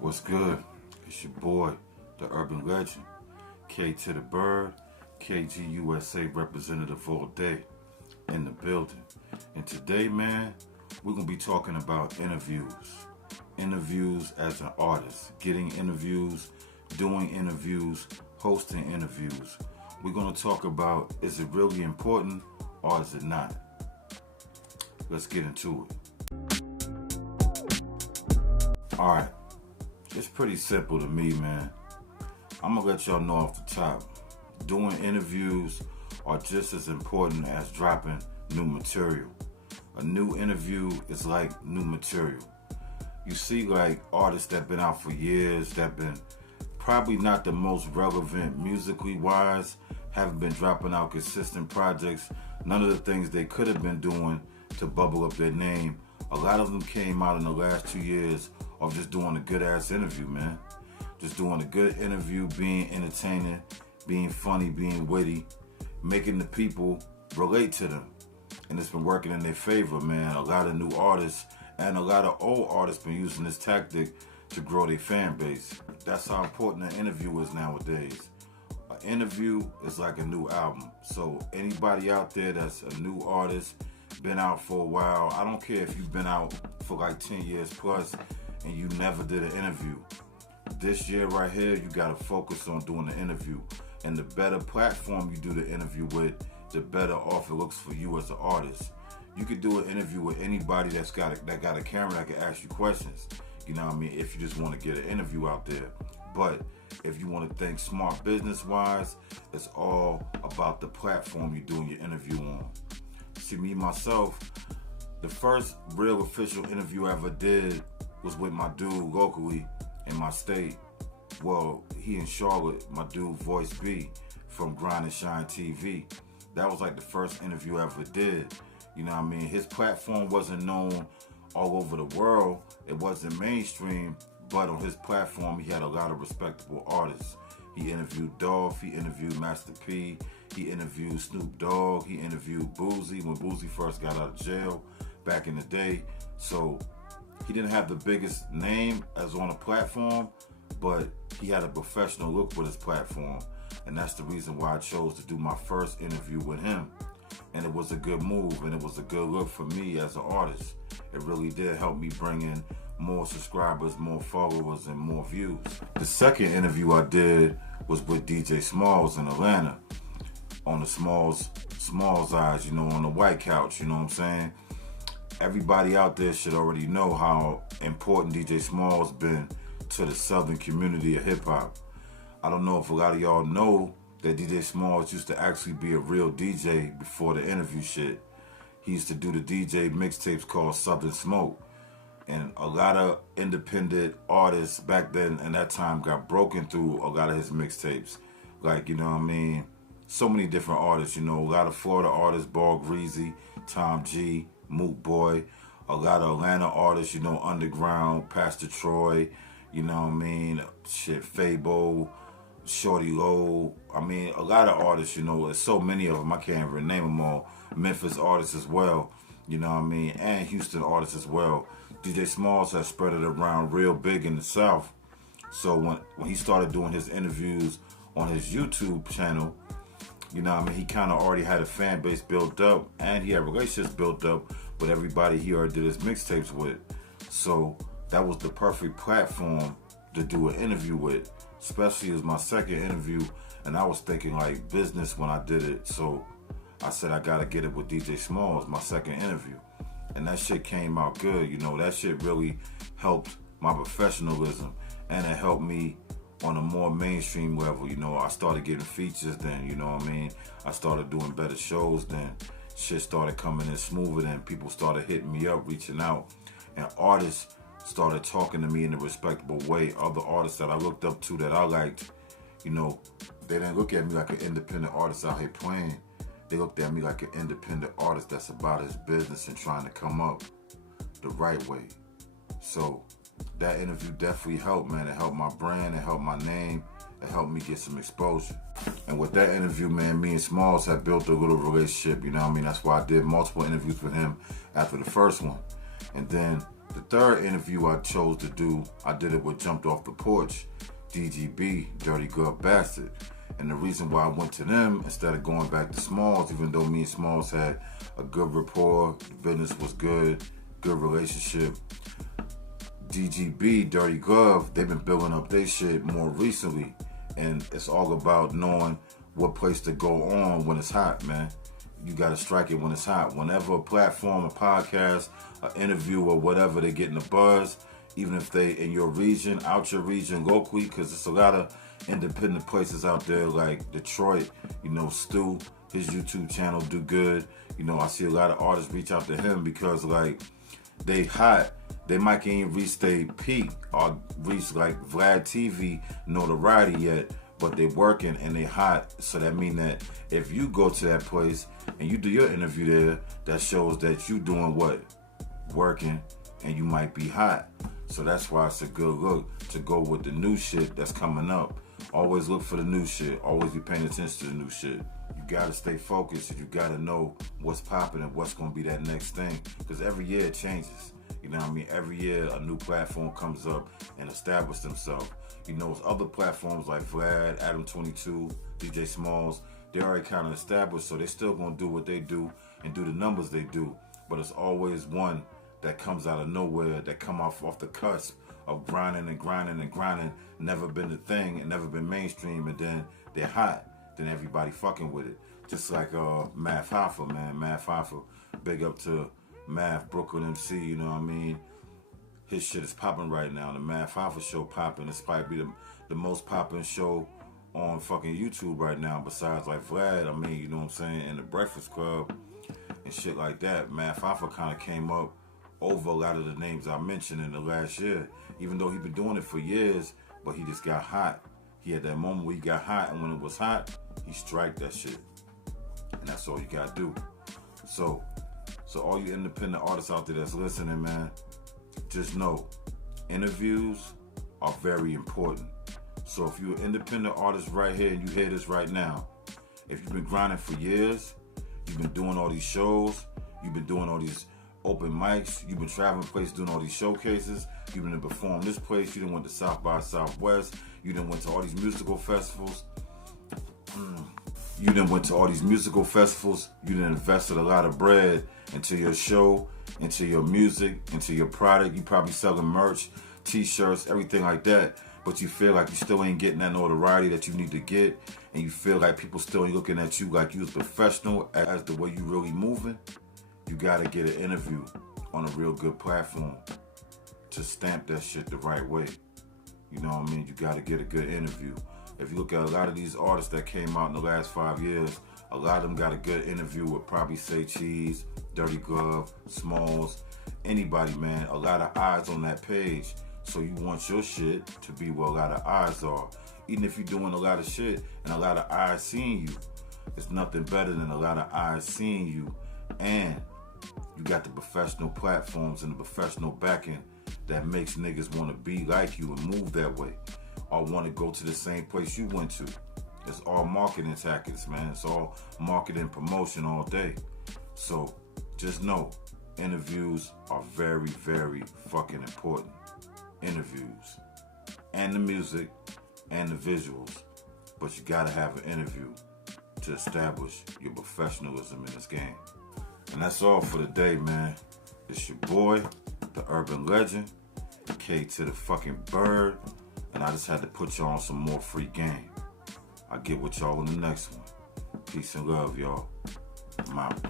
What's good? It's your boy, the urban legend, K to the Bird, KGUSA representative all day in the building. And today, man, we're going to be talking about interviews. Interviews as an artist, getting interviews, doing interviews, hosting interviews. We're going to talk about, is it really important or is it not? Let's get into it. All right. It's pretty simple to me, man. I'm gonna let y'all know off the top. Doing interviews are just as important as dropping new material. A new interview is like new material. You see, like artists that been out for years, that been probably not the most relevant musically wise, haven't been dropping out consistent projects. None of the things they could have been doing to bubble up their name. A lot of them came out in the last 2 years of just doing a good ass interview, man. Just doing a good interview, being entertaining, being funny, being witty, making the people relate to them. And it's been working in their favor, man. A lot of new artists and a lot of old artists been using this tactic to grow their fan base. That's how important an interview is nowadays. An interview is like a new album. So anybody out there that's a new artist, been out for a while, I don't care if you've been out for like 10 years plus and you never did an interview. This year right here, you gotta focus on doing the interview. And the better platform you do the interview with, the better off it looks for you as an artist. You could do an interview with anybody that got a camera that can ask you questions. You know what I mean? If you just want to get an interview out there. But if you want to think smart business-wise, it's all about the platform you're doing your interview on. See, me, myself, the first real official interview I ever did was with my dude locally in my state. Well, he in Charlotte, my dude Voice B from Grind and Shine TV. That was like the first interview I ever did. You know what I mean? His platform wasn't known all over the world. It wasn't mainstream, but on his platform, he had a lot of respectable artists. He interviewed Dolph, he interviewed Master P, he interviewed Snoop Dogg, he interviewed Boosie when Boosie first got out of jail back in the day. So he didn't have the biggest name as on a platform, but he had a professional look with his platform. And that's the reason why I chose to do my first interview with him. And it was a good move, and it was a good look for me as an artist. It really did help me bring in more subscribers, more followers, and more views. The second interview I did was with DJ Smalls in Atlanta on the Smalls Eyes, you know, on the White Couch, you know what I'm saying? Everybody out there should already know how important DJ Smalls been to the southern community of hip hop. I don't know if a lot of y'all know that DJ Smalls used to actually be a real DJ before the interview shit. He used to do the DJ mixtapes called Southern Smoke. And a lot of independent artists back then and that time got broken through a lot of his mixtapes. Like, you know what I mean? So many different artists, you know, a lot of Florida artists, Ball Greasy, Tom G, Moot Boy, a lot of Atlanta artists, you know, Underground, Pastor Troy, you know what I mean? Shit, Fabo, Shorty Low. I mean, a lot of artists, you know, there's so many of them, I can't even name them all. Memphis artists as well, you know what I mean? And Houston artists as well. DJ Smalls has spread it around real big in the South. So when he started doing his interviews on his YouTube channel, you know what I mean, he kind of already had a fan base built up and he had relationships built up with everybody he already did his mixtapes with. So that was the perfect platform to do an interview with, especially as my second interview, and I was thinking like business when I did it. So I said I gotta get it with DJ Smalls, my second interview. And that shit came out good, you know, that shit really helped my professionalism and it helped me on a more mainstream level, you know. I started getting features then, you know what I mean? I started doing better shows then. Shit started coming in smoother then. People started hitting me up, reaching out. And artists started talking to me in a respectable way. Other artists that I looked up to that I liked, you know, they didn't look at me like an independent artist out here playing. They looked at me like an independent artist that's about his business and trying to come up the right way. So that interview definitely helped, man. It helped my brand, it helped my name, it helped me get some exposure. And with that interview, man, me and Smalls had built a little relationship, you know what I mean? That's why I did multiple interviews with him after the first one. And then The third interview I chose to do, I did it with Jumped Off the Porch, DGB, Dirty Glove Bastard. And the reason why I went to them instead of going back to Smalls, even though me and Smalls had a good rapport, the business was good relationship. DGB, Dirty Glove, they've been building up their shit more recently. And it's all about knowing what place to go on when it's hot, man. You got to strike it when it's hot. Whenever a platform, a podcast, an interview, or whatever, they getting the buzz, even if they in your region, out your region, locally, because there's a lot of independent places out there like Detroit, Stu, his YouTube channel do good. I see a lot of artists reach out to him because like they hot. They might can't even reach their peak or reach like Vlad TV notoriety yet, but they working and they hot. So that mean that if you go to that place and you do your interview there, that shows that you doing what? Working, and you might be hot. So that's why it's a good look to go with the new shit that's coming up. Always look for the new shit. Always be paying attention to the new shit. You gotta stay focused and you gotta know what's popping and what's gonna be that next thing. Because every year it changes. Every year a new platform comes up and establishes themselves. It's other platforms like Vlad, Adam 22, DJ Smalls, they already kind of established, so they still gonna do what they do and do the numbers they do. But it's always one that comes out of nowhere, that come off the cusp of grinding, never been the thing and never been mainstream, and then they're hot, then everybody fucking with it. Just like Math Hoffa, man. Math Hoffa, big up to Math, Brooklyn MC, His shit is popping right now. The Math Hoffa show popping. It's probably the most popping show on fucking YouTube right now, besides like Vlad, and the Breakfast Club and shit like that. Math Hoffa kind of came up over a lot of the names I mentioned in the last year, even though he been doing it for years, but he just got hot. He had that moment where he got hot, and when it was hot, he striked that shit. And that's all you gotta do. So all you independent artists out there that's listening, man, just know, interviews are very important. So if you're an independent artist right here and you hear this right now, if you've been grinding for years, you've been doing all these shows, you've been doing all these open mics, you've been traveling places doing all these showcases, you've been to perform this place, you done went to South by Southwest, you done went to all these musical festivals, you done invested a lot of bread into your show, into your music, into your product. You probably selling merch, t-shirts, everything like that, but you feel like you still ain't getting that notoriety that you need to get, and you feel like people still ain't looking at you like you was professional as the way you really moving. You gotta get an interview on a real good platform to stamp that shit the right way. You gotta get a good interview. If you look at a lot of these artists that came out in the last 5 years, a lot of them got a good interview with probably Say Cheese, Dirty Glove, Smalls, anybody, man. A lot of eyes on that page. So you want your shit to be where a lot of eyes are. Even if you're doing a lot of shit and a lot of eyes seeing you, it's nothing better than a lot of eyes seeing you, and you got the professional platforms and the professional backing that makes niggas want to be like you and move that way, or want to go to the same place you went to. It's all marketing tactics, man. It's all marketing promotion all day. So just know, interviews are very, very fucking important. Interviews. And the music and the visuals. But you gotta have an interview to establish your professionalism in this game. And that's all for the day, man. It's your boy, the Urban Legend, K to the fucking Bird, and I just had to put y'all on some more free game. I'll get with y'all in the next one. Peace and love, y'all. I'm out.